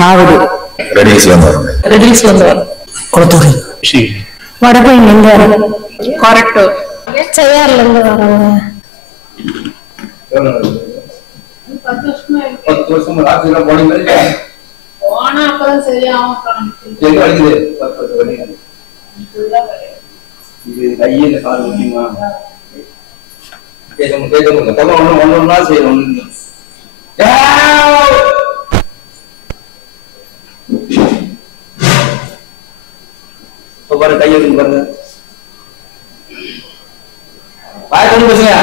ஆவடி. ரெடில்ஸ்ல வரும். குளத்தூர். வடபழனி இருந்து வரோம். கொரட்டூர். செய்யாறுல இருந்து வரோங்க. 10 வருஷமா ராத்திரில போனீங்க. போனா அப்புறம் சரியாவும் எங்க வலிக்குது? 10 வருஷம் வலிக்குது. இது கையில கால் ஊத்திமா. கேட்க தப்பா ஒண்ணு செய்யணும். பாரு கையை பாருங்க. பாய்க்கு பேசுங்க.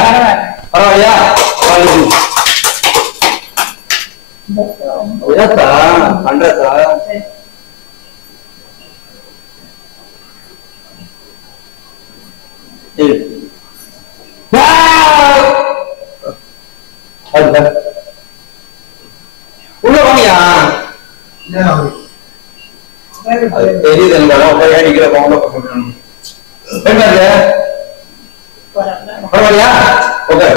பரவாயில்லையா? பண்றதா உள்ள வாங்கியா தெரியுது ஏடிக்கிற பரவாயில்லையா? ஓகே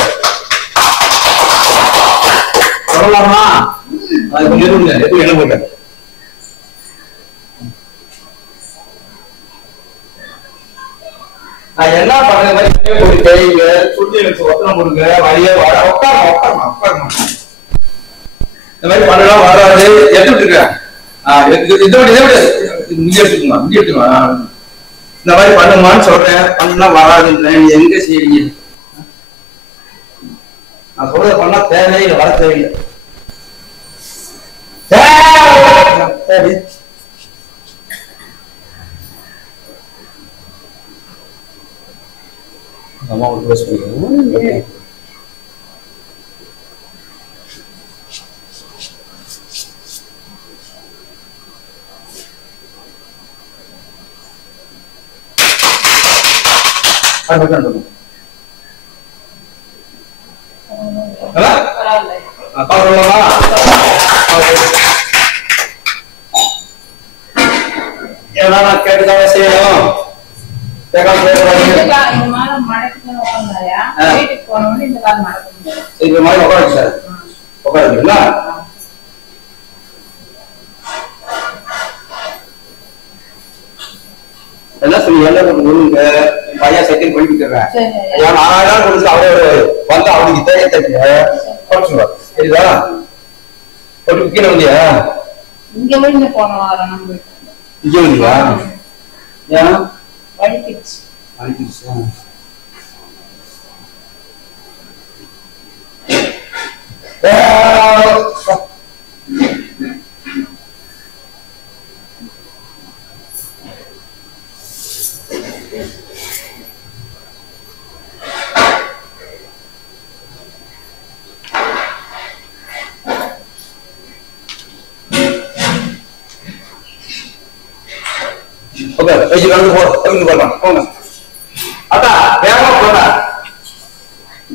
சொல்லலாமா? என்ன போட்ட நான் என்ன பண்றேன்? சுத்தி வச்சு ஒத்தனை போடுங்க. வழியே வாட உட்காருமா. இந்த மாதிரி பண்ணலாம் வராது. எடுத்துட்டு இருக்கேன். இங்க எடுத்துக்கோங்க. இந்த மாதிரி பண்ணுமான்னு சொல்றேன். பண்ணா வராதுன்றேன். எங்க செய்றீங்க? நான் சொல்றத பண்ணா தேவையில்லை, வர தேவையில்லை. சரி அம்மா ஒரு ட்ரெஸ் பண்ணுங்க. கேட்டுதான் செய்யணும். உட்காருங்களா? என்ன சொல்லி என்ன பையன் செகண்ட் படிக்கிறேன். 4000 கொடுத்து அவரு வந்து அவனுக்கு தெரியுதா? ஒரு கீழே வந்தியா? இங்க வந்தியா? ஏன் வலிக்குச்சு? ஓகே பேசி வந்து போறோம். போங்க அத்தா வேகமா போங்க.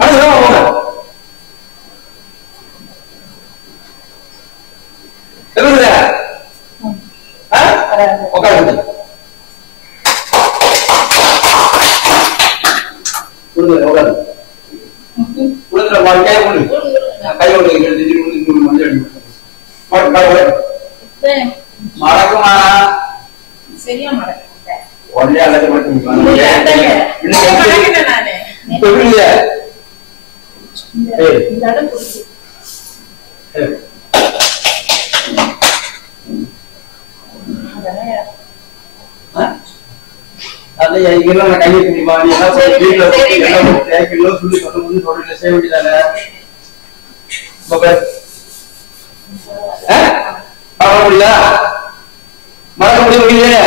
அது வேகமா போங்க. தெரியுதா? உட்காருங்க. உட்காருங்க. உள்ள வாழ்க்கைய கொடு. கை கொடு எடுத்து மஞ்சள் அடி. மறக்குமா? சரியா மறக்க. ஒண்ணே அலக்க மாட்டீங்க. நானே. புரியல. இந்த இடம் புரியுது. அது எங்கெல்லாம் நான் கையை பிடி மாதிரி எல்லாம் வீட்டுல எல்லாம் கிலோ சொல்லி சொல்லி சொல்லிட்டு செய்ய வேண்டியதானே? மறக்க முடியல? மறக்க முடியலையே?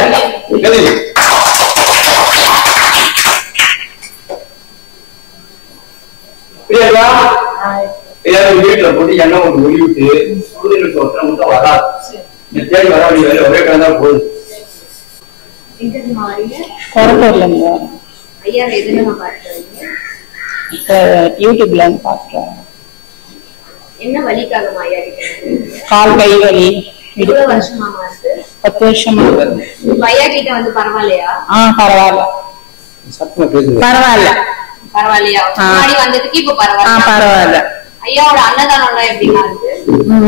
வீட்டுல போட்டு எண்ணெய் ஒன்று ஒளிவிட்டு சூரியனுக்கு ஒருத்தனை மட்டும் வராது. தேடி வர வேண்டிய வேலை ஒரே கடை தான் போகுது. யூடியூப்ல பாக்குறேன். என்ன வலிக்காக கால் கை வலி. 10 வருஷமா பையா கிட்ட வந்து பரவாயில்லையா? பரவாயில்ல. பரவாயில்ல. பரவாயில்லையா? முன்னாடி வந்ததுக்கு இப்ப பரவாயில்ல. பரவாயில்ல. ஐயாவோட அன்னதானம் எப்படின்னா இருக்கு?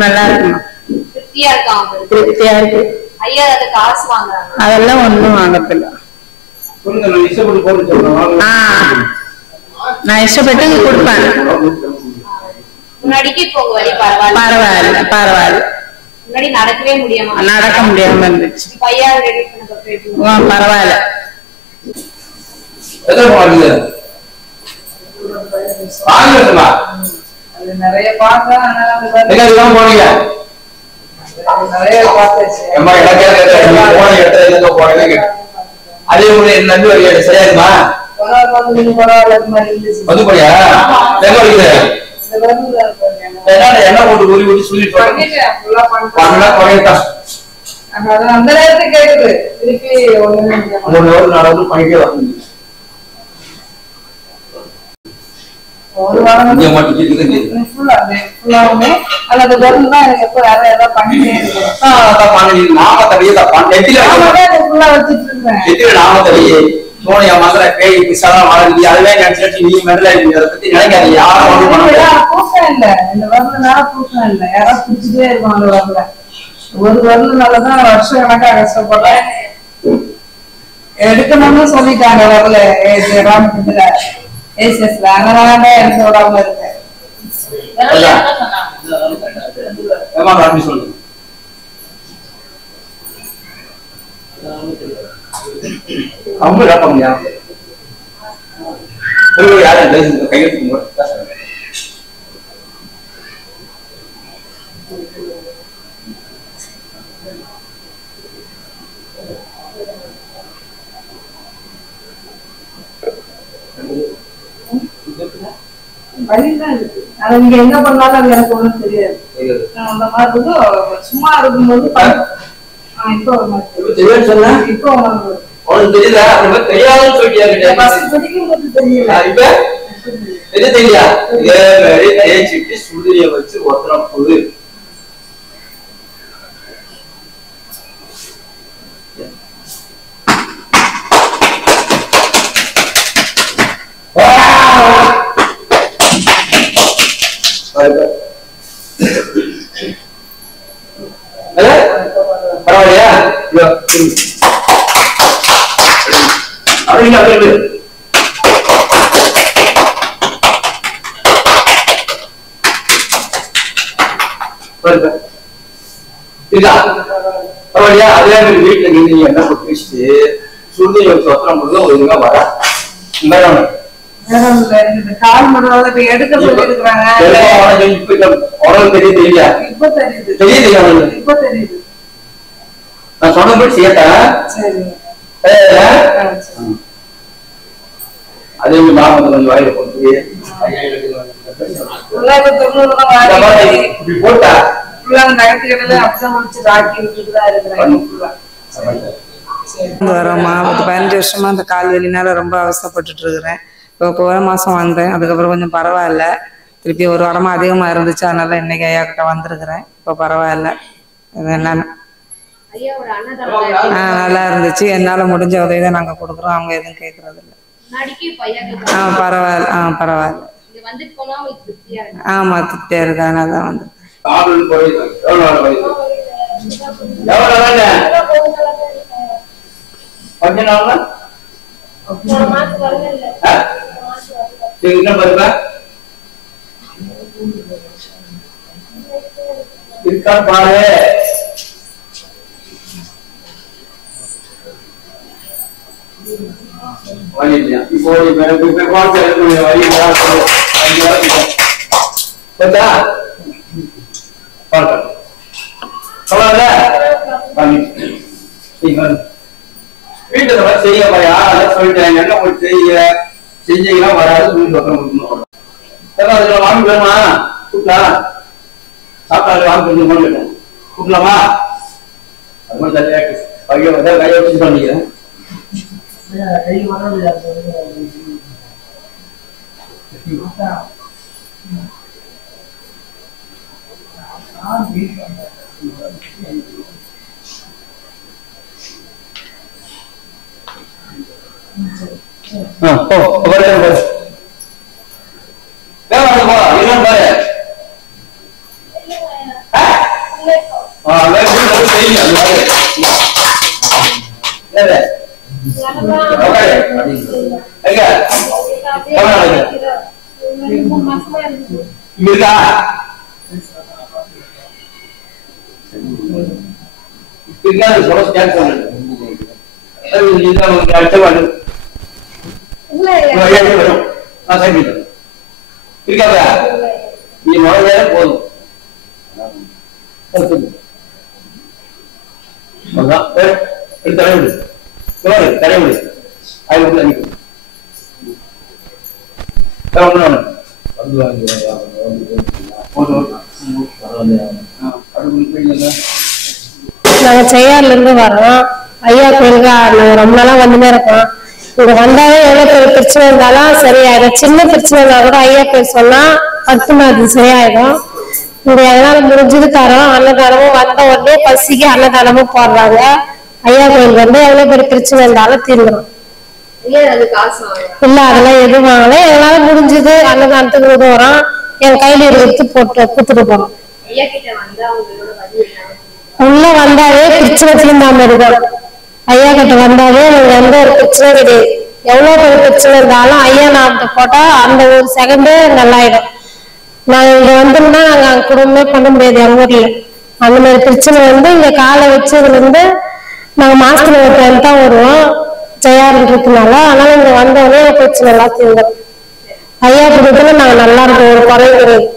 நல்லா இருக்குமா? திருப்தியா இருக்கா அவங்களுக்கு? திருப்தியா இருக்கு. ஐயா அது காசு வாங்குறாங்க? அதெல்லாம் ஒண்ணும் வாங்கறதில்ல. நான் இஷ்டப்பட்டு கொடுப்பேன். முன்னாடிக்கு இப்போ உங்க வலி பரவாயில்ல? பரவாயில்ல பரவாயில்ல. முன்னாடி நடக்கவே முடியாம இருந்துச்சு. பையா ரெடி பண்ண பரவாயில்ல. நிறைய பாக்கலாம். அதே மாதிரி நன்றி வரையா சரியாதுமா? என்ன போட்டு உரி உரி சொல்லிட்டு அந்த நேரத்துக்கு கேக்குது. திருப்பி 1 நாள் பண்ணிட்டே வரணும். ஒரு வாரம் சோனியா மாத்திர பேய் பிசாலா மாறி அதுவே நினைச்சு நீ மெடல் ஆயிடுங்க. அதை பத்தி நினைக்காது. யாரும் பூசம் இல்ல, இந்த வரதுனால பூசம் இல்ல. யாராவது பிடிச்சிட்டே இருக்கும் அந்த வரல. ஒரு வரதுனாலதான் வருஷம் கணக்கா கஷ்டப்படுறேன். எடுக்கணும்னு சொல்லிட்டாங்க வரல ராமகிருஷ்ண ஏசிஎஸ்ல. அதனால எனக்கு விடாம இருக்கேன். சொல்லுங்க. அவங்க கேட்பாங்க யாரும் கையெழுத்து வழிதான் இருக்கு. அதை நீங்க என்ன பண்ணாலும் அது எனக்கு ஒண்ணும் தெரியாது. அந்த மாதிரி இருக்கும். சும்மா இருக்கும்போது இப்போ ஒரு மாதிரி சொன்னா இப்போ உனக்கு தெரியல. அந்த மாதிரி தெரியாதுன்னு சொல்லியா? படிக்கும்போது தெரியல. இப்ப எது தெரியா? இதே மாதிரி தேய்ச்சிட்டு சுடுதிய வச்சு ஒத்தரம் போது பரவாயில்லையா? அப்படிங்க அப்படி பரவாயில்லையா? அதே மாதிரி வீட்டுல நீங்க என்ன பிடிச்சிட்டு சுடுதண்ணி வச்சு ஒத்தரம் போடுறது ஒழுங்கா வர கால் மணி எடுக்க சொல்லிருக்காங்க. தெரியலையா? இப்ப தெரியுது. தெரியலையா? இப்ப தெரியுது. நான் சொன்னபடி சேர்த்தேன். அதே மாதிரி நாம கொஞ்சம் வாயில போட்டு போட்டா நகத்துக்கிட்ட அப்படிதான் முடிச்சு ராக்கி விட்டுட்டுதான் இருக்கிறேன். 15 வருஷமா அந்த கால் வலினால ரொம்ப அவசரப்பட்டுட்டு இருக்கிறேன். இப்போ ஒரு மாசம் வந்தேன். அதுக்கப்புறம் கொஞ்சம் பரவாயில்ல. திருப்பி ஒரு வாரமா அதிகமா இருந்துச்சு. அதனால இன்னைக்கு ஐயா கிட்ட வந்திருக்கிறேன். இப்போ பரவாயில்ல. என்னன்னு நல்லா இருந்துச்சு. என்னால முடிஞ்ச உதவி தான் நாங்க கொடுக்குறோம். அவங்க எதுவும் கேட்கறது இல்லை. பரவாயில்ல. பரவாயில்ல. ஆமா திருப்தியா இருக்கு. அதனால தான் வந்து இருக்கா பாரு. இப்போ வீட்டு செய்யப்பா சொல்லிட்டேன். என்ன உங்களுக்கு செய்ய செஞ்சீங்கன்னா வராது. அதுல வாங்கிக்கலாமா? கூப்பிட்டா சாப்பாடு வாங்கி கூப்பிடலாமா? அது மாதிரி கையை வச்சு பண்ணிக்கிறேன். பாரு எங்க இருக்கா சொல்ல ஸ்கேன் பண்ணு அடுத்த வாங்க நான் சைக்கிள் இருக்காதா நீ நுழைஞ்சா போதும் தலைவிடு தலைவிடு அது நாங்க செய்யாறுல இருந்து வரோம். ஐயா கோயிலுக்கு நாங்க ரொம்ப நாளா வந்துட்டே இருக்கோம். இங்க வந்தாலே எவ்வளவு பெரிய பிரச்சனை இருந்தாலும் சரியாயிடும். சின்ன பிரச்சனை இருந்தா கூட ஐயா கோயில் சொன்னா 10 நாள் சரியாயிடும். இங்க எதனால முடிஞ்சது தரோம். அன்னதானமும் வந்த உடனே பசிக்கு அன்னதானமும் போடுறாங்க. ஐயா கோயில் வந்து எவ்வளவு பெரிய பிரச்சனை இருந்தாலும் தீர்ந்துடும். இல்ல அதெல்லாம் எதுவும் வாங்கல. எதனால முடிஞ்சது அன்னதானத்துக்கு உதவுறோம். என் கையில எடுத்து போட்டு குத்துட்டு போறோம். உள்ள வந்தாவே பிரச்சனை தீர்ந்தாம இருக்கும். ஐயா கிட்ட வந்தாவே எந்த ஒரு பிரச்சனை கிடையாது. எவ்வளவு பெரிய பிரச்சனை இருந்தாலும் ஐயா நாமத்தை போட்டா அந்த ஒரு செகண்டே நல்லாயிடும். நாங்க இங்க வந்தோம்னா நாங்க அங்க குடும்பமே பண்ண முடியாது. எங்க ஊர்ல அந்த மாதிரி பிரச்சனை வந்து இங்க காலை வச்சதுல இருந்து நாங்க மாசத்துல ஒரு டைம் தான் வருவோம் செய்யாருன்றதுனால. அதனால இங்க வந்தோடனே பிரச்சனை எல்லாம் தீர்ந்தோம். ஐயா குடும்பத்துல நாங்க நல்லா இருக்கோம். ஒரு குறை கிடையாது.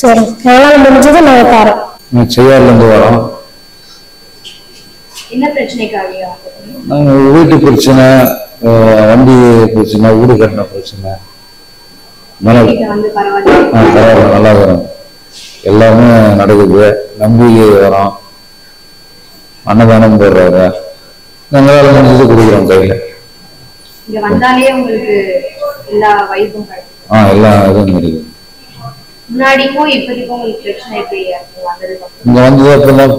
சரி எவ்வளவு முடிஞ்சது நாங்க தரோம். செய்யாறுல இருந்து வரோம். என்ன பிரச்சனைக்காக நாங்க வீட்டு பிரச்சனை, வண்டி பிரச்சனை, வீடு கட்டின பிரச்சனை, பரவாயில்ல நல்லா வரும். எல்லாமே நடக்குது. நம்பிக்கை வரும். அன்னதானம் போடுறாங்க. நாங்களால முடிஞ்சது கொடுக்குறோம் கையில. எல்லா இதுவும் கிடைக்குது. முன்னாடிக்கும் இப்போதைக்கும் உங்களுக்கு பிரச்சனை எப்படி இங்க வந்தது அப்பதான்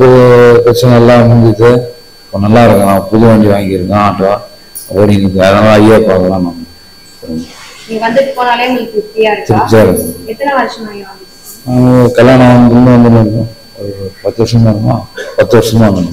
பிரச்சனை எல்லாம் முடிஞ்சுது. இப்போ நல்லா இருக்கும். புது வண்டி வாங்கியிருக்கோம். ஆட்டோ ஓடி நிற்கும். அதனால ஐயா பார்க்கலாம். நீங்க வந்துட்டு போனாலே உங்களுக்கு திருப்தியா இருக்கும். எத்தனை வருஷமா கல்யாணம் வந்து இருக்கும். ஒரு 10 வருஷமா இருக்கும். 10 வருஷமா இருக்கும்.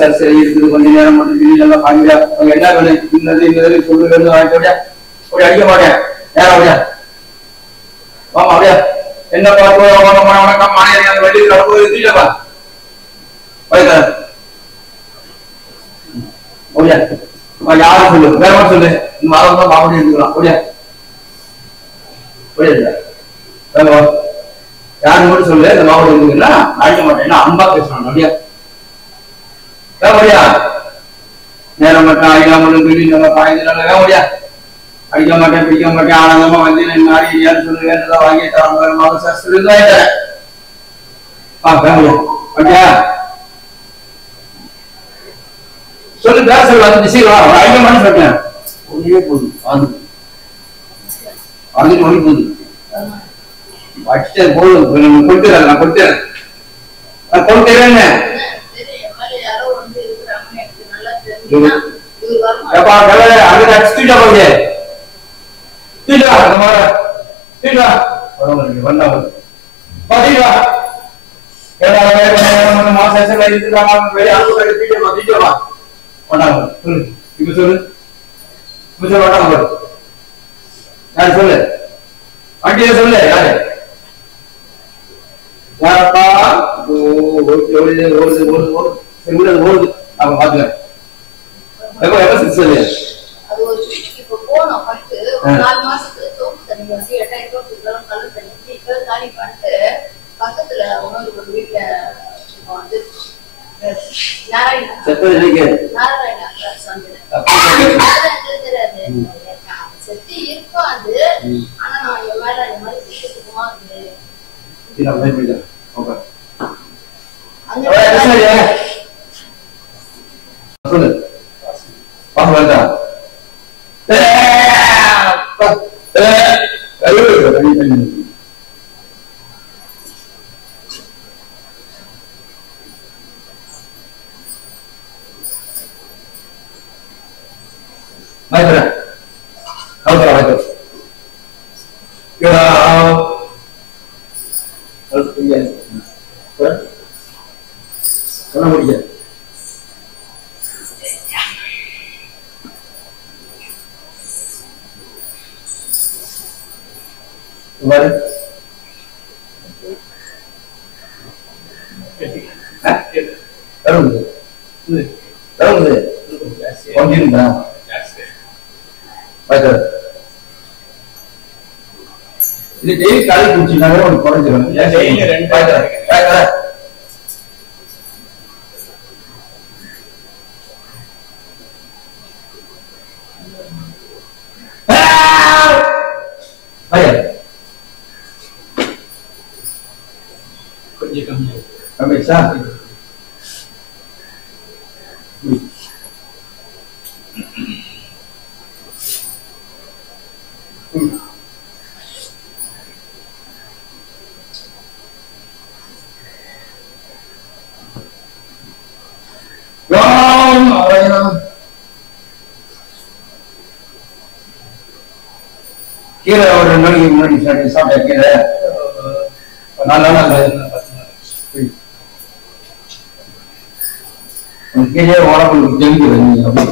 சரி சரி இருக்குது கொஞ்ச நேரம் மட்டும் திடீர்னு வாங்கியா என்ன வேணும் இன்னது சொல்லுங்க வாங்கிட்டு அப்படி அடிக்க மாட்டேன் நேரம் அப்படியா ஆமா அப்படியா என்ன பார்த்து வணக்கம் மாநில வெளியில் நடப்பது தெரியலப்பா அப்படியா யாரும் சொல்லு வேற மாதிரி சொல்லு இந்த வாரம் தான் மாவட்டம் எடுத்துக்கலாம் அப்படியா அப்படியா யாரும் மட்டும் சொல்லு இந்த மாவட்டம் எடுத்துக்கலாம் அடிக்க மாட்டேன் என்ன அன்பா பேசணும் அப்படியா வேலையா நேரம் மட்டும் அடிக்காம நம்ம பாய்ந்தாங்க வேலையா அடிக்க மாட்டேன் பிடிக்க மாட்டேன் ஆனந்தமா வந்து நாடி ஏன்னு சொல்லு வேண்டதா வாங்கி தரேன் சஸ்திரம் வேலையா அப்படியா சொல்லு பேச வந்து சீக்கிரம் அடிக்க மாட்டேன்னு சொல்லிட்டேன் ஒரே போதும் அது ஒளி போகுது அடிச்சது போதும் கொடுத்துறேன் நான் கொடுத்துறேன் நான் கொடுத்துறேன்னு சொல்லு வண்டியை சொல்லு யாரு யாரப்பா ஓடுது அவன் பாத்துக்க அது ஒரு வீட்டுக்கு இப்ப போனோம் ஃபர்ஸ்ட் ஒரு 4 மாசத்துக்கு சோப்பு தண்ணி வந்து 8000 ரூபாய் கொடுத்தாலும் கலர் தண்ணி இப்ப காலி பண்ணிட்டு பக்கத்துல ஒரு வீட்டுல வந்து நாராயணா செத்து இருக்கும் அது ஆனா நான் என் மேல இந்த மாதிரி சிக்கத்துக்குமா சொல்லு பாருங்க சொல்ல முடியாது இது டெய்லி காலை குடிச்சினாவே ஒரு குறைஞ்சிடும் கம்மியா கீரை ஒரு 2 நாளைக்கு முன்னாடி சாப்பிட்ட கீரை 4 நாள் கீழே உடம்பு ஜெமிக்கிறது அப்படி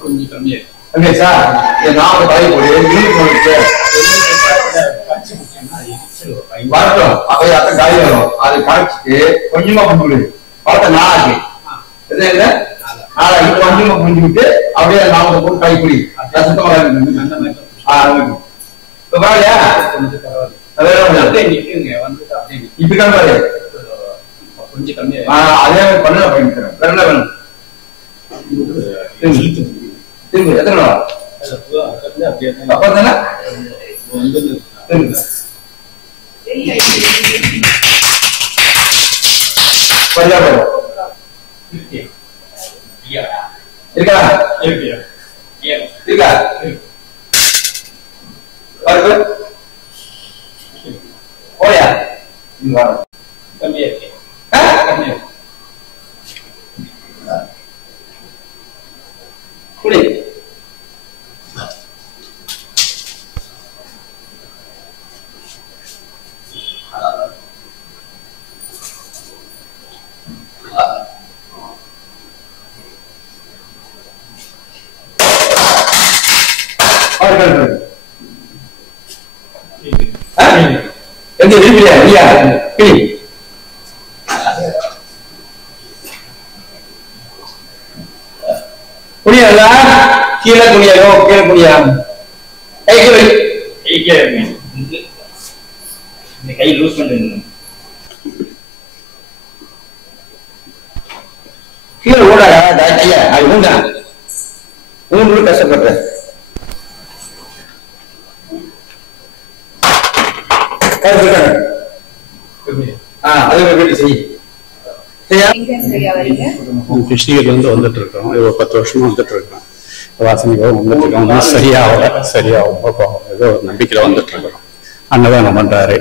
கொஞ்சம் கம்மியா சார் நாம தாய் போய் வரட்டும் அப்ப அத்தை காய் வரும் அதை காய்ச்சிட்டு கொஞ்சமா புண்ணு பார்த்தா நாளைக்கு நாளைக்கு கொஞ்சமா புரிஞ்சுக்கிட்டு அப்படியே நாம போட்டு காய் குடி சுத்தமாக இப்ப பரவாயில்லையா இப்படிதான் பாரு கொஞ்சம் கம்மியா அதே மாதிரி பண்ண பண்ணிக்கிறேன் வேற என்ன வேணும் திரும்ப எத்தனை நாள் அப்ப தானே இருக்கா இருக்கா போயா கம்மியா இருக்கு குடி. எங்க விரும்பியா இல்லையா? கிளி குனியா கீழே குனியாலோ கீழே குனியா கை கீழே கை லூஸ் பண்ணுங்க. கீழே ஓடாடா டாக்டியா அது ஊண்டா ஊண்டு கஷ்டப்படுற கிருஷ்ணகிரிலேருந்து வந்துட்டு இருக்கோம். ஒரு 10 வருஷமா வந்துட்டு இருக்கோம். வாசனைக்காக வந்துட்டு இருக்கோம். ஒன்றும் சரியாகும் ஏதோ நம்பிக்கையில் வந்துட்டு இருக்கிறோம். அன்னதானம் பண்றாரு.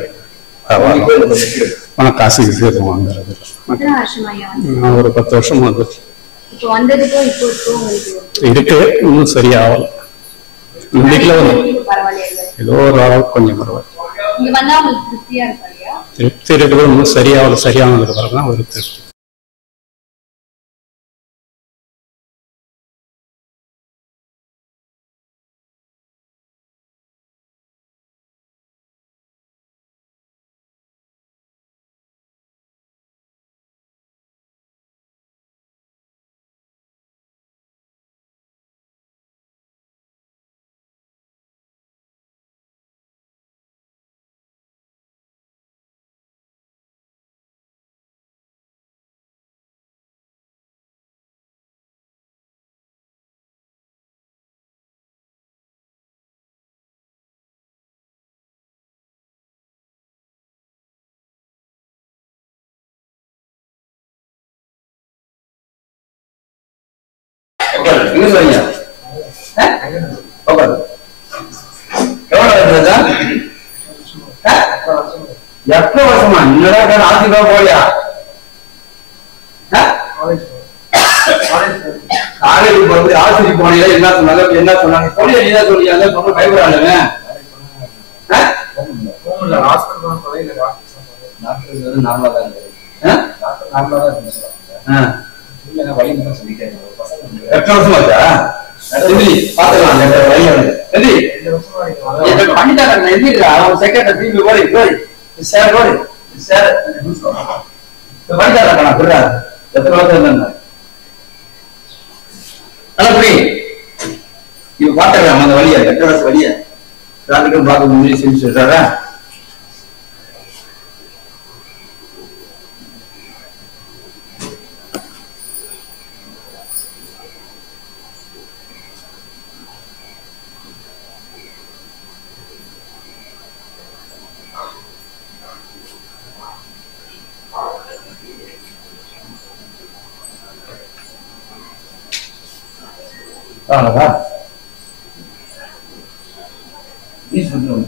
ஆனால் காசு எதுவும் வாங்குறது இல்லை. ஒரு 10 வருஷமா வந்துட்டு இருக்கு. இன்னும் சரியாகல. நம்பிக்கையில் ஏதோ ஒரு அளவுக்கு கொஞ்சம் பரவாயில்ல. திருப்தி இருக்கிறது இன்னும் சரியானதுக்கு பிறகுதான் ஒரு திருப்தி. எத்தனை வருஷமா இன்னும் ஆசிரியர் போலியா? காலேஜ் போறது ஆசிரியர் போனீங்க என்ன சொன்னாங்க? என்ன சொன்னாங்க? சொல்லியா நீ தான் சொல்லியா? ரொம்ப பயப்படாதுங்க. நார்மலா தான் இருக்கு. எத்தனை வருஷமாச்சா? பாத்துக்கலாம் பண்ணிட்டாங்க. எந்திரா ஒரு செகண்ட் திரும்பி போய் போய் சார் போய் சார் பண்ணிட்டாரா? புரியா எத்தனை வருஷம் இருந்தாங்க? நல்லா புரி இவ பாத்துக்கலாம் அந்த வழியா எத்தனை வருஷம் வழியா ராட்டுக்கும் பார்க்க முடியும் செஞ்சு சொல்றாரா? ஆனதா நீ சொல்லுங்க.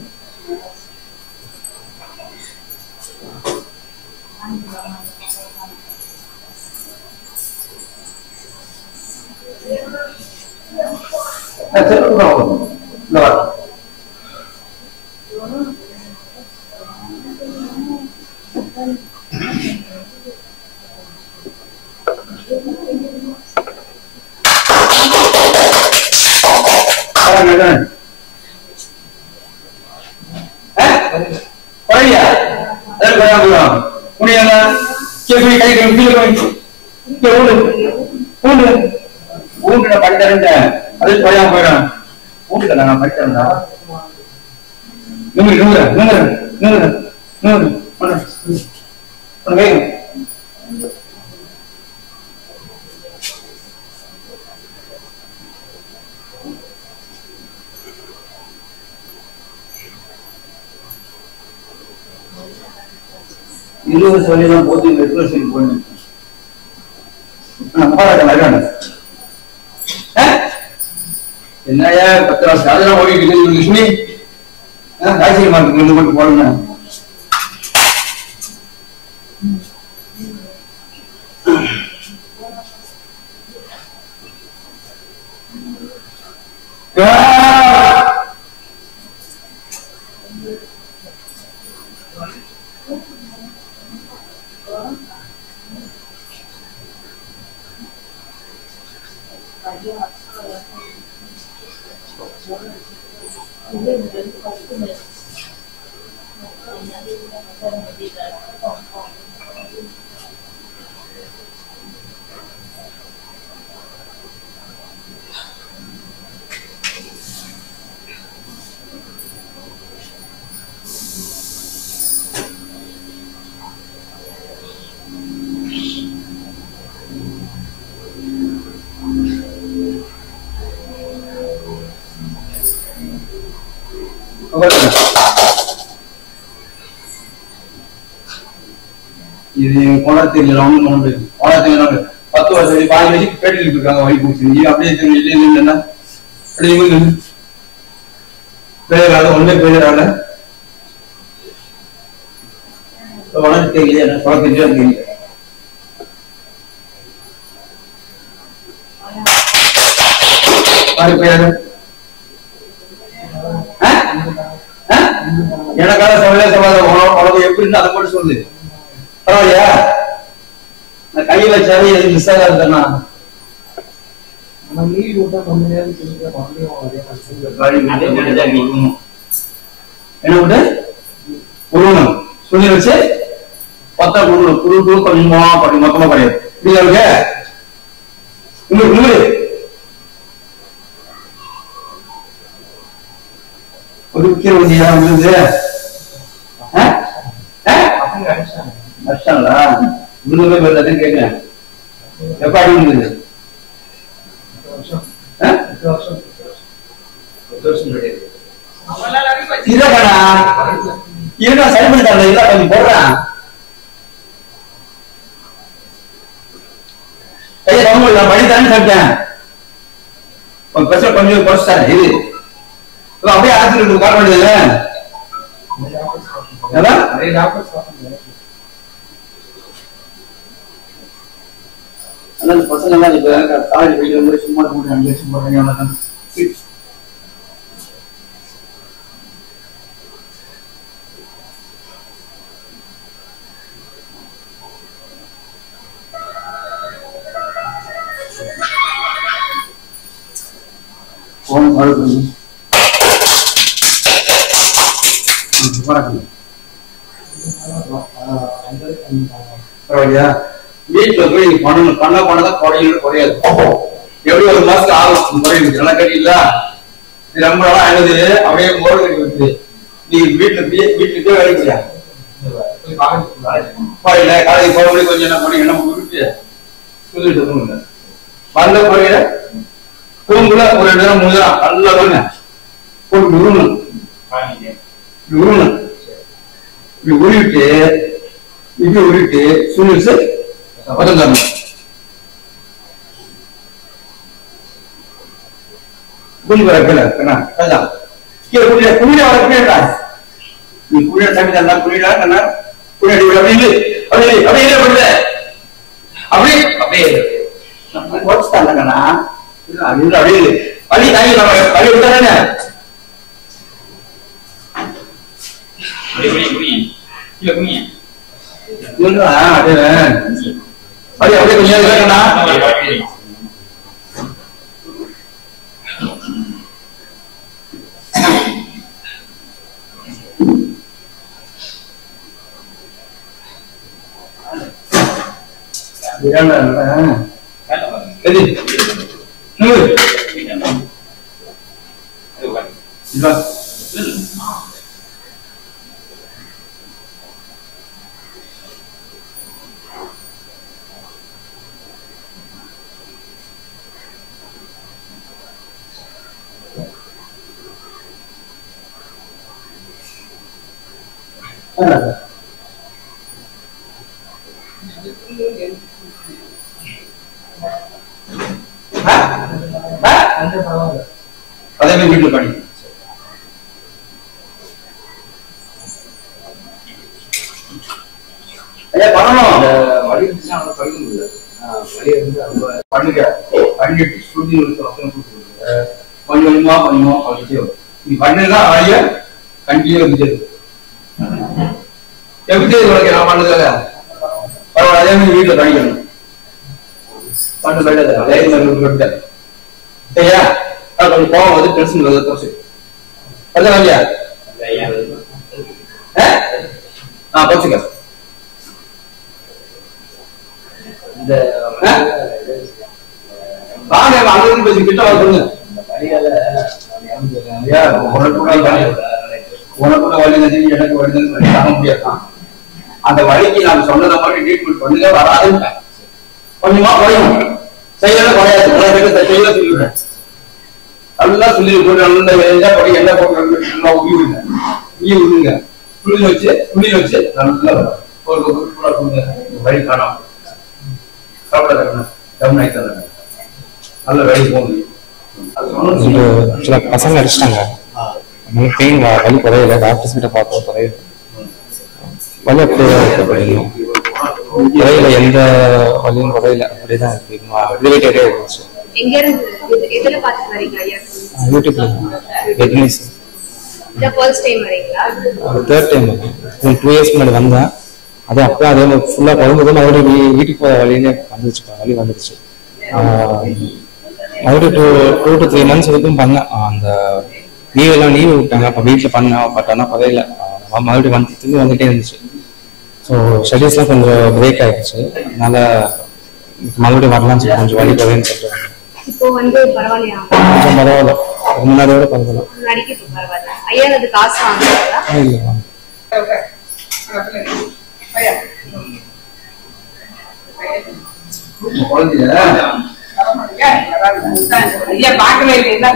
சொல்லிதான் போது போயிட்டு என்னையா 10 வருஷம் அதெல்லாம் ஓடிட்டு இருக்கு லட்சுமி. ராஜ்யமா இருக்கு மட்டும் போடுங்க. இது குளத்தில் ஒன்றும் பண்ண முடியாது. குளத்தில் 10 வருஷம் பாதி வயசுக்கு பேட்டில் இருக்காங்க வழி போச்சு. அப்படியே இல்லைன்னா பேரால ஒன்றே பேரால உடனே தெரியல குளத்திலே தெரியல. எனக்காக சொல்லவே சொல்லாத உனக்கு எப்படின்னு அதை மட்டும் சொல்லு. பரவாயில்லையா? நான் கையில வச்சாவே எது மிஸ் ஆகாதுண்ணா. என்ன விட்டு உருவணும் சொல்லி வச்சு 10 கொடுக்கணும். குரு கொஞ்சமா மொத்தமா கிடையாது. இப்படியா இருக்க உங்களுக்கு ஒரு முக்கிய விழுந்து அடிச்சாங்களா? விழுந்து போய் கேட்கிறேன். எப்ப அடி விழுந்தது? 8 வருஷம் கிடையாது. இருக்கா சரி பண்ணிட்டாங்க. இல்ல கொஞ்சம் போடுறேன். கையை கம்மி படி தானே சாப்பிட்டேன். பிரச்சனை கொஞ்சம் குறைச்சிட்டாரு. இது அப்படியே ஆசிரியர் காட்ட வேண்டியது. பசங்க எல்லாம் இப்ப காலேஜ் படிக்கிற சும்மா இருக்க 5 லட்சம் போடுறாங்க. வீட்டுல போய் பண்ணணும். பண்ணதான் குறையாது. எப்படி ஒரு மாசத்துக்கு ஆகும் குறையுது. நல்லா கேட்டீங்களா? ரொம்ப நாளா ஆனது அப்படியே மோடு கட்டி விட்டு நீ வீட்டுக்கே வேலைக்கிறியா? காலேஜ் போக முடியும். கொஞ்சம் என்ன பண்ணி என்ன விட்டு சொல்லிட்டு வந்த குறையில குடும்புல ஒரு 2 நேரம் 3 நேரம் நல்லா வருங்க போட்டு உருணும். இப்படி உருவிட்டு இப்படி உருவிட்டு சுழிச்சு பதம் தரணும். குழி வர குழியா வர நீ குழியா தண்ணி தந்தா குழியா குழி அடி அப்படி அப்படியே அப்படியே அப்படியே குறைச்சுட்டாங்கண்ணா. அப்படியே வழி தாங்கி வழி விட்டானே அப்படியே கொஞ்சம் இருக்கா அதே மாதிரி வீட்டுல பண்ணி பண்ணணும். வழி இருந்துச்சுன்னா படிக்க முடியல. வழி இருந்து பண்ணுங்க பண்ணிட்டு சுத்தி கொஞ்சமா படிச்சு நீ பண்ணுதான் வழிய கண்டினியூ இருந்துச்சு. எப்படி உனக்கு நான் பண்ணதுல பரவாயில்ல. அதே மாதிரி வீட்டுல படிக்கணும். பண்ண போயிட்டது அதே மாதிரி சரியா? கொஞ்சம் கோவம் வந்து டென்ஷன் வருது தோசை அதுதான் இல்லையா? கோச்சுக்க வாங்க அங்கிருந்து பேசி கிட்ட வாங்க உனக்குள்ள வழி எனக்கு வழி தாங்க முடியாது. அந்த வழிக்கு நான் சொன்னதை மாதிரி ட்ரீட்மெண்ட் பண்ணுங்க வராதுன்னு கொஞ்சமா குறையும். செய்யறது குறையாது. செய்ய சொல்லிடுறேன். நல்லா சொல்லி போட்டு நல்லா படி என்ன போட்டு உயி விடுங்க புள்ளி வச்சு நல்லா ஒரு வழி காணும் சாப்பிட நல்ல வேலை போகுது. பசங்க அடிச்சிட்டாங்க. பெயின் வலி குறையல. டாக்டர்ஸ் கிட்ட பார்த்தோம் குறையல. வலி அப்படியே குறையில எந்த வலியும் குறையில அப்படிதான் இருக்கு. இருந்துச்சு. யூடியூப்ல தேர்ட் டைம் 2 இயர்ஸ் முன்னாடி வந்தேன். அது அப்போ அதே மாதிரி ஃபுல்லாக குழம்புது. மறுபடியும் வீட்டுக்கு போகிற வழியிலே வந்துருச்சு. வலி வந்துடுச்சு. மறுபடியும் 2 to 3 months வரைக்கும் பண்ணேன். அந்த லீவ் விட்டாங்க. அப்போ வீட்டில் பண்ணேன். பட் ஆனால் குறையில மறுபடியும் திரும்பி வந்துட்டே இருந்துச்சு. ஸோ ஸ்டடீஸ்லாம் கொஞ்சம் பிரேக் ஆகிடுச்சு. அதனால மறுபடியும் வரலாம்னு சொல்லி கொஞ்சம் வலி குறைன்னு சொல்லிட்டு இப்போ வந்து பரவாயில்லையா? கொஞ்சம் பரவாயில்ல. முன்னாடியோட பரவாயில்ல. ஐயா காசு வாங்குறாங்களா? இல்லையா பாக்கவே இல்லை.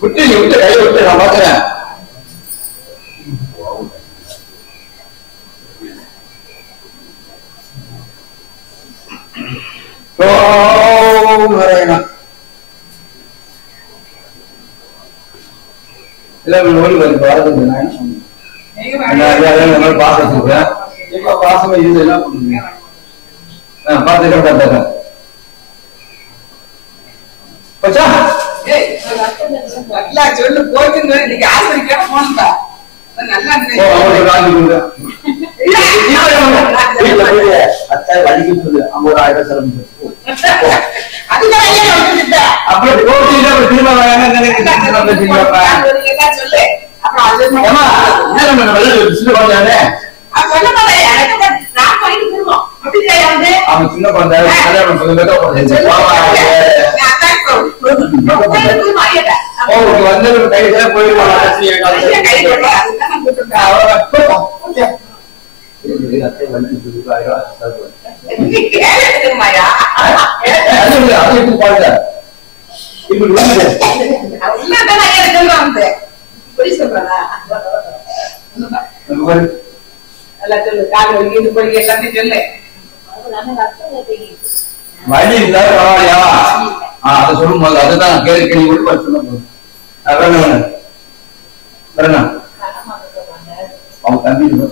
விட்டு கையை விட்டு நான் பாக்குறேன். பாசமா இருந்து என்ன பண்ணுங்க பாத்துக்க சொல்லு போச்சுங்க. இன்னைக்கு ஆசிரியர் போனதா நல்லா வலிக்கு சொல்லு 50,000 செலவு அவன் சின்ன குழந்தை வந்து கையில போயிருவாங்க. வழி இருந்தா பரவாயில்லையா? அதை சொல்லும் போது அதுதான் கேள்வி சொல்லும் அவங்க தம்பி என்ன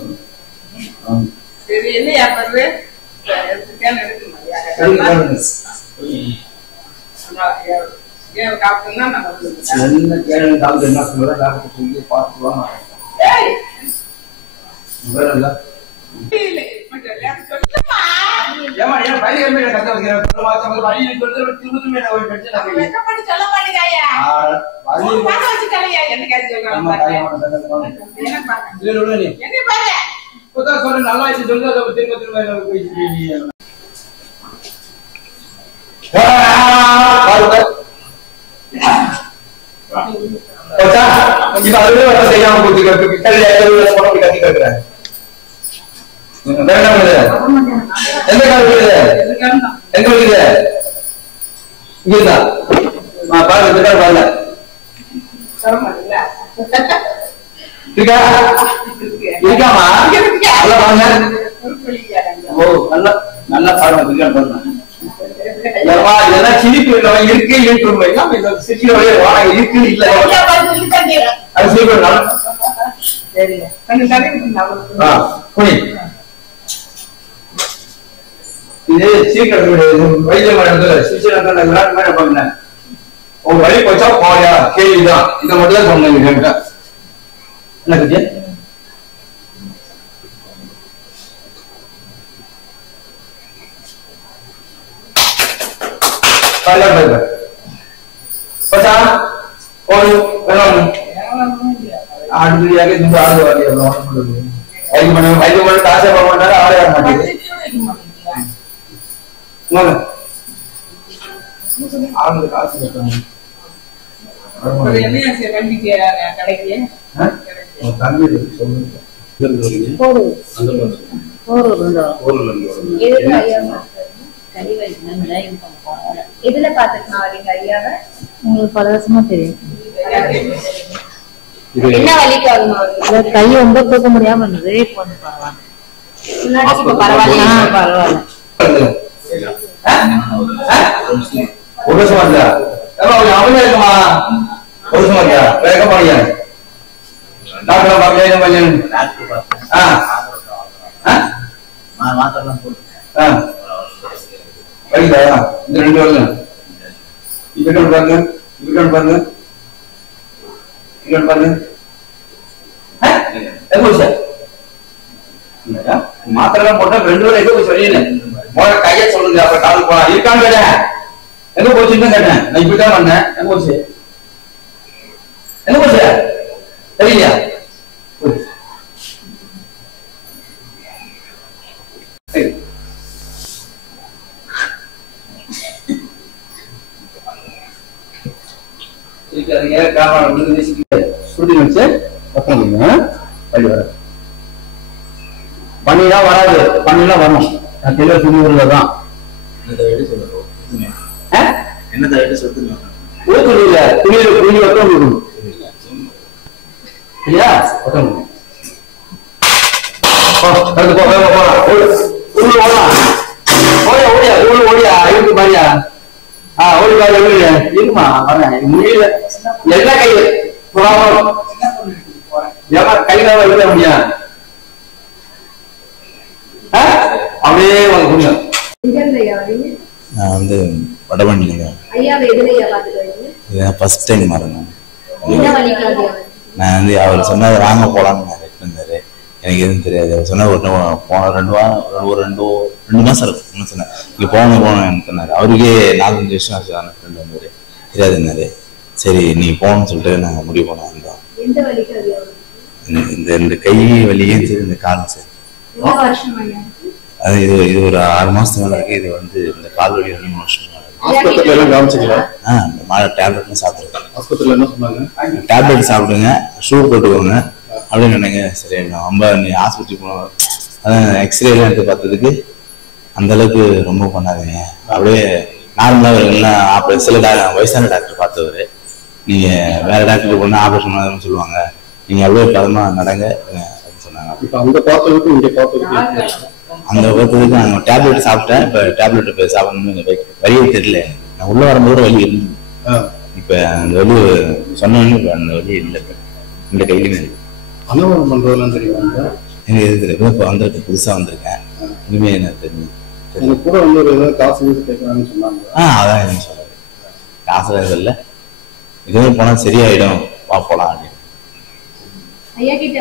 சொல்ற டாக்டர் சொல்லி பார்த்துவாங்க. நல்லா சொல்லு திரும்ப திரும்ப செய்யாம கத்தி கேட்கிறேன். எந்த கால் எங்க இருக்குது? இங்கதான் பாருங்க பாருங்க இருக்கா இருக்காமா நல்லா பாருங்க. ஓ நல்லா நல்லா பாருங்க பாருங்க. இதெல்லாம் சிரிப்பு இருக்கு இருக்கு சிரிக்கிறவங்க வாடகை இருக்கு இல்ல அது சிரிப்பு இது சீக்கிரம் வைத்தியம் சிகிச்சை பண்ணேன். உங்க வழி போச்சா போயா கேள்விதான். இதை மட்டும் தான் சொன்னீங்க என்ன கத்தியா எதுல பாத்துருக்கீங்க ஐயாவை? உங்களுக்கு பல வருஷமா தெரியும். என்ன வலிக்கு ஆகுமா? கை ரொம்ப தூக்க முடியாம இருந்தது. இப்போ வந்து பரவாயில்ல. பரவாயில்ல. பரவாயில்ல. ஒரு வருஷமா இருக்கா? அவனே இருக்குமா? ஒரு வருஷமா இருக்கா? வேக போறியா? டாக்டர் பாக்கலையா பையன்? மாத்திரம் போட்டு வலிதா? இந்த 2 வருஷம் இவன் பாருங்க, இவன் பாருங்க, இவன் பாருங்க. மாத்திரம் போட்டா 2 வருஷம் எங்க போய் சொல்லிடு. முதல்ல கைய சொல்லுங்க, அப்புறம் காலுக்கு போலாம். இருக்கான்னு கேட்டேன். எங்க போச்சுன்னு கேட்டேன். நான் இப்படிதான் பண்ணேன். எங்க போச்சு? எங்க போச்சு? தெரியலையா? பண்ணினா வராது, பண்ணினா வரும். நான் தெளிவா சொல்லிதான் என்னதை எடுத்து சொல்லுங்க. ஊத்துல துணியில துணி வட்டம் விடணும் இல்லையா? வட்டம் ஓடியா இருக்கு பாரியா? ஓடி பாரு இருக்குமா? வரேன் முடியல. எல்லா கையில கையில எழுத முடியாது. அப்படியே வாங்க கொஞ்சம். நான் வந்து வடபண்டிங்க. இதுதான் ஃபர்ஸ்ட் டைம் வரேன். நான் வந்து அவர் சொன்னது வாங்க போலான்னு இருந்தாரு. எனக்கு எதுவும் தெரியாது. அவர் சொன்ன போன 2 மாசம் இருக்கும் சொன்னேன். இங்கே போகணும் எனக்கு சொன்னார். அவருக்கே 4-5 வருஷம் ஆச்சு. ஃப்ரெண்ட் வந்தாரு, தெரியாதுன்னாரு. சரி நீ போகணும்னு சொல்லிட்டு நாங்கள் முடிவு பண்ண வந்தோம். இந்த கை வலியும் சரி, இந்த காலம் சரி. அது இது ஒரு 6 மாசத்துக்கு மேல இருக்கு. இது வந்து இந்த கால் வலி 2 வருஷம் டேப்லெட்லாம் சாப்பிடுறேன். டேப்லெட் சாப்பிடுங்க, ஷூ போட்டுக்கோங்க அப்படின்னு நினைங்க. சரி ரொம்ப நீ ஆஸ்பத்திரி போனோம். அதான் எக்ஸ்ரேலாம் எடுத்து பார்த்ததுக்கு அந்த அளவுக்கு ரொம்ப பண்ணாதீங்க. அப்படியே நார்மலாக எல்லாம் சில வயசான டாக்டர் பார்த்தவர். நீங்க வேற டாக்டர் போனா ஆப்ரேஷன் பண்ணாதுன்னு சொல்லுவாங்க. நீங்க அப்படியே பதமா நடங்க அப்படின்னு சொன்னாங்க. அந்த பார்த்ததுக்கு இங்க பார்த்ததுக்கு அந்த பார்த்ததுக்கு நான் டேப்லெட் சாப்பிட்டேன். இப்போ டேப்லெட் இப்போ சாப்பிடணும்னு வழியே தெரியல. நான் உள்ள வரும்போது வலி இருந்தது. இப்போ அந்த வலி சொன்னோன்னு இப்போ அந்த வலி இல்லை. இந்த கையிலுமே இருக்கு. அனுபவம் பண்றதுலாம் தெரியுவாங்க. எனக்கு எது தெரியும். இப்போ வந்திருக்கேன், புதுசாக வந்திருக்கேன். இனிமே எனக்கு தெரியும். கூட வந்து ஒரு ஏதாவது காசு கேட்கறாங்கன்னு சொன்னாங்க. அதான் எதுவும் சொல்லாது. காசுல இது இல்லை. இதுவே போனால் சரியாயிடும், வா போலாம் அப்படின்னு.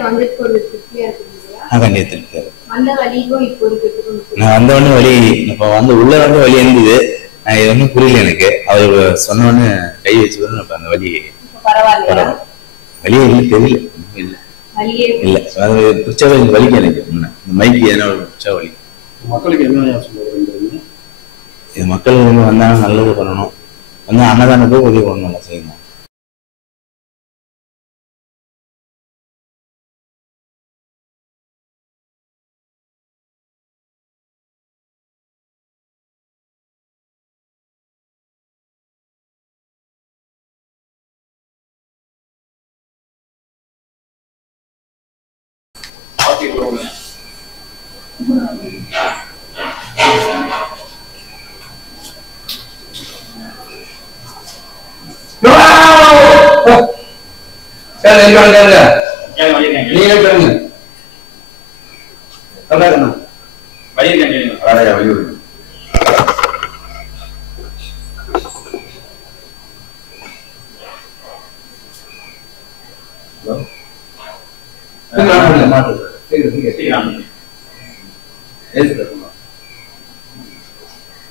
கண்டிப்பா திருப்தியா நான் வந்தவொடனே வலி இப்போ வந்து உள்ள வந்து வலி இருந்தது. இது ஒன்றும் புரியல எனக்கு. அவர் சொன்னோன்னு கை வச்சு இப்போ அந்த வலி பரவாயில்ல. வலியே இல்லை, தெரியல இல்லை இல்லை. அது பிடிச்சா வலிக்கு எனக்கு இந்த மைக்கு எதனா பிடிச்சா வலி. மக்களுக்கு என்ன சொல்லுவாங்க? இது மக்கள் வந்தாலும் நல்லது பண்ணணும். வந்து அன்னதானத்துக்கு உதவி பண்ணணும், நல்லா செய்யணும்.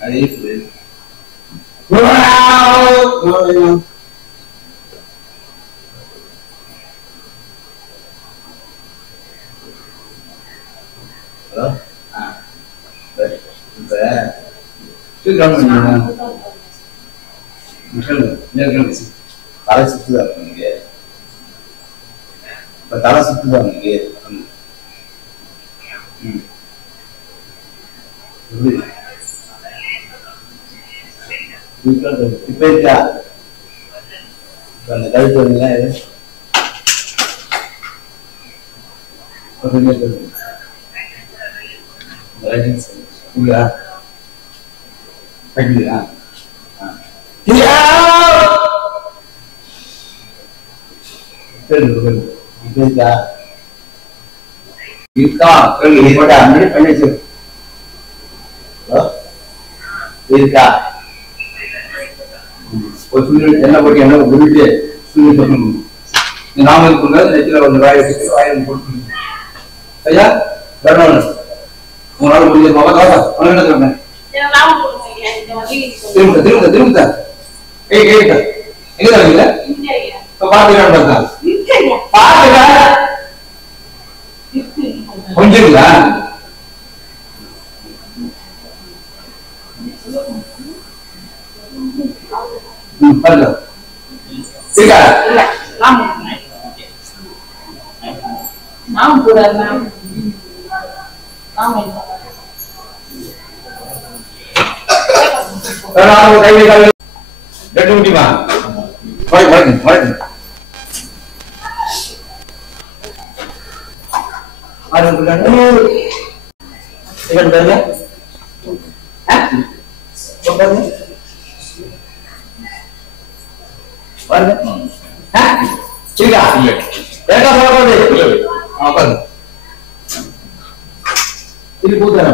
அது தலை சுத்துதான் நீங்க இப்ப தலை சுத்துதான் நீங்க இப்ப இருக்கா அந்த கழுத்து வரீங்களா இருக்கா ஒரு சுண்ணி என்ன போட்டு என்ன உருட்டு சுண்ணி சொல்லணும் நாம இருக்குங்க நெத்தில வந்து வாயை வச்சுட்டு வாயில் போட்டு ஐயா வரணும் உங்களால முடிஞ்ச மாவா அவன் என்ன திரும்ப திரும்ப திரும்ப ஏய் கேட்டா எங்க வரீங்க இப்ப பாத்துக்கலாம் பார்த்தா பாத்துக்கலாம் கொஞ்சங்களா பாருங்க இருக்கா இல்ல நாம் கூட நாம் ரெண்டு முடியுமா இது பூத்தன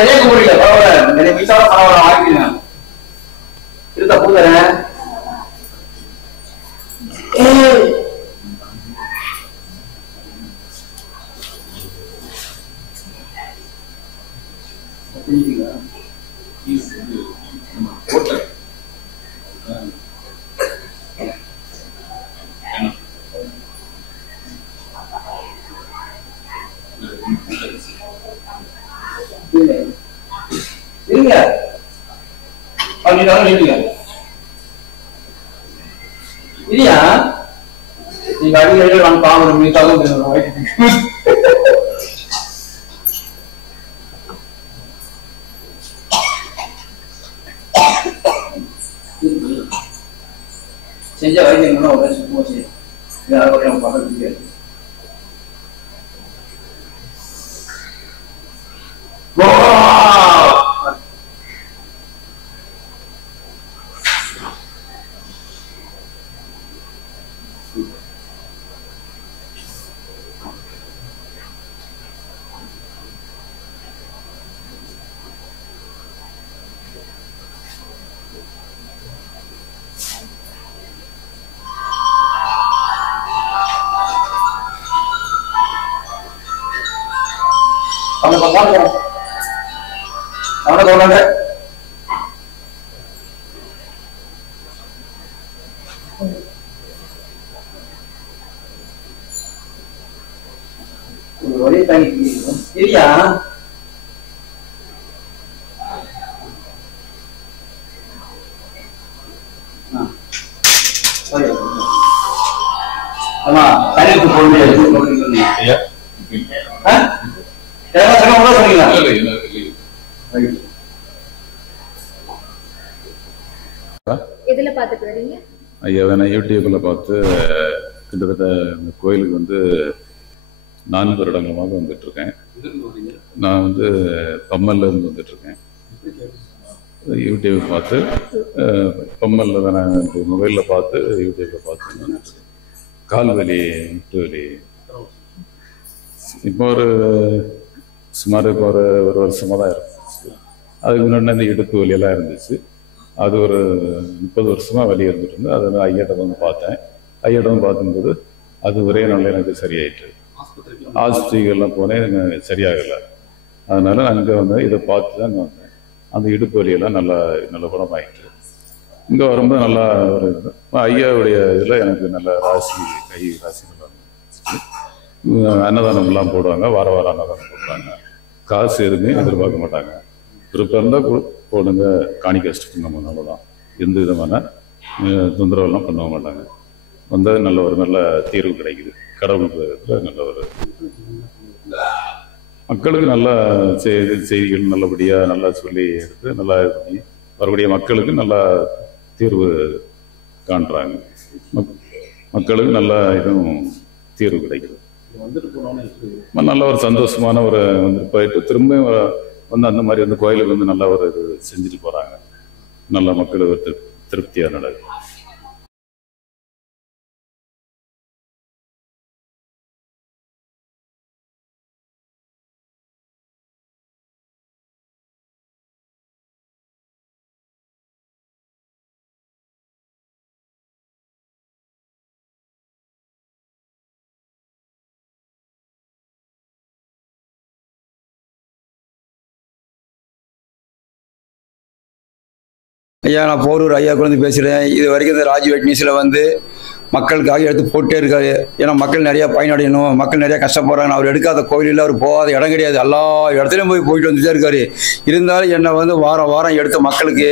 எனக்கு முடியல பரவாயில்ல எனக்கு விசார பரவாயில்ல ஆகிக்கிறேன் இருந்த பூத்தன இருங்க இல்லையா நீங்க அடிக்கடி நான் பாவம் மீட்டாலும் செஞ்ச வைத்தியம் ஒரு சுத்தமா செய்யும் பார்க்க முடியாது ஒரே தனி சரியா ஆமா தனிக்கு போக முடியாது எதுல பாத்துட்டு வரீங்க? ஐயா நான் யூடியூப்ல பார்த்து கிட்டத்தட்ட இந்த கோயிலுக்கு வந்து 4 வருடங்களாக வந்துட்டு இருக்கேன். நான் வந்து பம்மல்ல இருந்து வந்துட்டு இருக்கேன். யூடியூப் பார்த்து பம்மல்ல தான் நான் மொபைலில் பார்த்து யூடியூப்ல பார்த்து கால் வலி முட்டு வலி இப்போ சுமார் இப்போ ஒரு வருஷமாக தான் இருந்துச்சு. அதுக்கு முன்னாடி இந்த இடுப்பு வலியெல்லாம் இருந்துச்சு. அது ஒரு 30 வருஷமா வலி இருந்துட்டு இருந்து அதை நான் ஐயாட்ட வந்து பார்த்தேன். ஐயாட்ட வந்து பார்க்கும்போது அது ஒரே நாளில் எனக்கு சரியாயிட்டு. ஆஸ்பத்திரிகள்லாம் போனேன் எனக்கு சரியாகலை. அதனால அங்கே வந்து இதை பார்த்து தான் வந்தேன். அந்த இடுப்பு வலியெல்லாம் நல்ல குணமாயிட்டு. இங்கே வரும்போது நல்லா ஒரு ஐயாவுடைய இதில் எனக்கு நல்ல ராசி நல்லா அன்னதானம் எல்லாம் போடுவாங்க. வார வாரம் அன்னதானம் போடுவாங்க. காசு எதுவுமே எதிர்பார்க்க மாட்டாங்க. விருப்பம் இருந்தால் போடுங்க, காணி கஷ்டம் நம்ம நல்லதான். எந்த விதமான தொந்தரவெல்லாம் பண்ண மாட்டாங்க. வந்தால் நல்ல தீர்வு கிடைக்குது. கடவுள் நல்ல ஒரு மக்களுக்கு நல்ல செய்திகள் நல்லபடியாக நல்லா சொல்லி எடுத்து நல்லா பண்ணி வரக்கூடிய மக்களுக்கு நல்லா தீர்வு காண்றாங்க. மக்களுக்கு நல்ல இதுவும் தீர்வு கிடைக்குது. நல்ல ஒரு சந்தோஷமான ஒரு போயிட்டு திரும்ப வந்து அந்த மாதிரி வந்து கோயிலுக்கு வந்து நல்லா ஒரு இது செஞ்சுட்டு போறாங்க. நல்ல மக்களுக்கு திருப்தியாக நடக்குது. ஐயா, நான் போரூர் ஐயா குழந்தை பேசுகிறேன். இது வரைக்கும் இந்த ராஜ் வெட் நியூஸில் வந்து மக்களுக்காக எடுத்து போட்டே இருக்காரு. ஏன்னா மக்கள் நிறையா பயனடையணும், மக்கள் நிறையா கஷ்டப்படுறாங்க. அவர் எடுக்காத கோயிலில் அவர் போகாத இடம் கிடையாது. எல்லா இடத்துலையும் போயிட்டு வந்துட்டே இருக்காரு. இருந்தாலும் என்னை வந்து வாரம் வாரம் எடுத்து மக்களுக்கு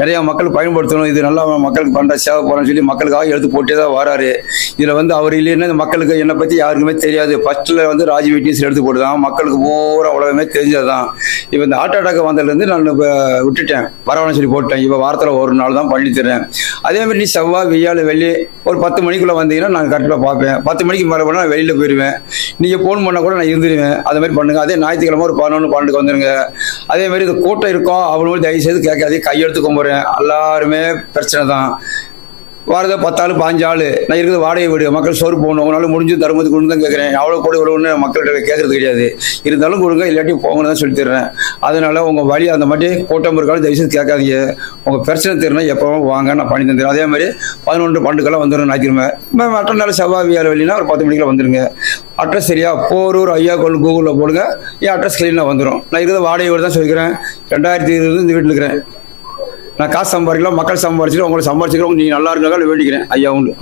நிறையா மக்கள் பயன்படுத்தணும், இது நல்லா மக்களுக்கு பண்ணுற சேவை போகிறோன்னு சொல்லி மக்களுக்காக எடுத்து போட்டே தான் வராரு. இதில் வந்து அவர் இல்லைன்னா இந்த மக்களுக்கு என்னை பற்றி யாருக்குமே தெரியாது. ஃபஸ்ட்டில் வந்து ராஜ் வெட் நியூஸில் எடுத்து போட்டு தான் மக்களுக்கு பூரா உலகமே தெரிஞ்சது தான். இப்போ இந்த ஹார்ட் அட்டாக் வந்ததுலேருந்து நான் இப்போ விட்டுட்டேன், வரவானு சொல்லி போட்டேன். இப்போ வாரத்தில் ஒரு நாள் தான் பண்ணி தரேன். அதேமாதிரி நீ செவ்வாய் வெள்ளியால் வெள்ளி ஒரு 10 மணிக்குள்ளே வந்தீங்கன்னா நான் கரெக்டாக பார்ப்பேன். 10 மணிக்கு மேலே போனால் நான் வெளியில் போயிடுவேன். நீங்கள் ஃபோன் பண்ணால் கூட நான் இருந்துடுவேன். அது மாதிரி பண்ணுங்கள். அதே ஞாயிற்றுக்கிழமை ஒரு 11-12 வந்துடுங்க. அதேமாதிரி இந்த கூட்டம் இருக்கும், அவ்வளோ தயவுசெய்து கேட்காதே, கையெழுத்து கும்பிட்றேன். எல்லாருமே பிரச்சனை தான். வாரத்தை 10 ஆள் 15 ஆள் நான் இருக்குது வாடகை வீடு, மக்கள் சோறு போகணும், உங்களால் முடிஞ்சு தர்மத்துக்கு கொண்டு தான் கேட்குறேன். அவ்வளோ கூட இவ்வளோன்னு மக்கள்கிட்ட கேட்கறது கிடையாது. இருந்தாலும் கொடுங்க, இல்லாட்டி போங்கன்னு தான் சொல்லி தர்றேன். அதனால் உங்கள் வழி அந்த மாதிரி கூட்டம் இருக்காலும் தயவுசெய்து கேட்காதீங்க. உங்கள் பிரச்சனை தெரினா எப்போவும் வாங்க, நான் பண்ணி தந்துடுறேன். அதே மாதிரி 11-12 வந்துடும் ஞாயிற்றுக்கிழமை. மற்ற நாள் செவ்வாய் வியாழ வெளினா ஒரு 10 மணிக்கெல்லாம் வந்துடுங்க. அட்ரஸ் சரியா போரூர் ஐயா கோயில் கூகுளில் போடுங்க, என் அட்ரஸ் கிளீனாக வந்துடும். நான் இருக்கிற வாடகை வீடு தான் சொல்லிக்கிறேன். 2020 இந்த வீட்டில் இருக்கிறேன். நான் காசு சம்பாதிக்கலாம், மக்கள் சம்பாதிச்சுட்டு உங்களை சம்பாதிச்சுக்கிறோம். நீங்கள் நல்லா இருக்காங்க வேண்டிக்கிறேன் ஐயா உண்டு.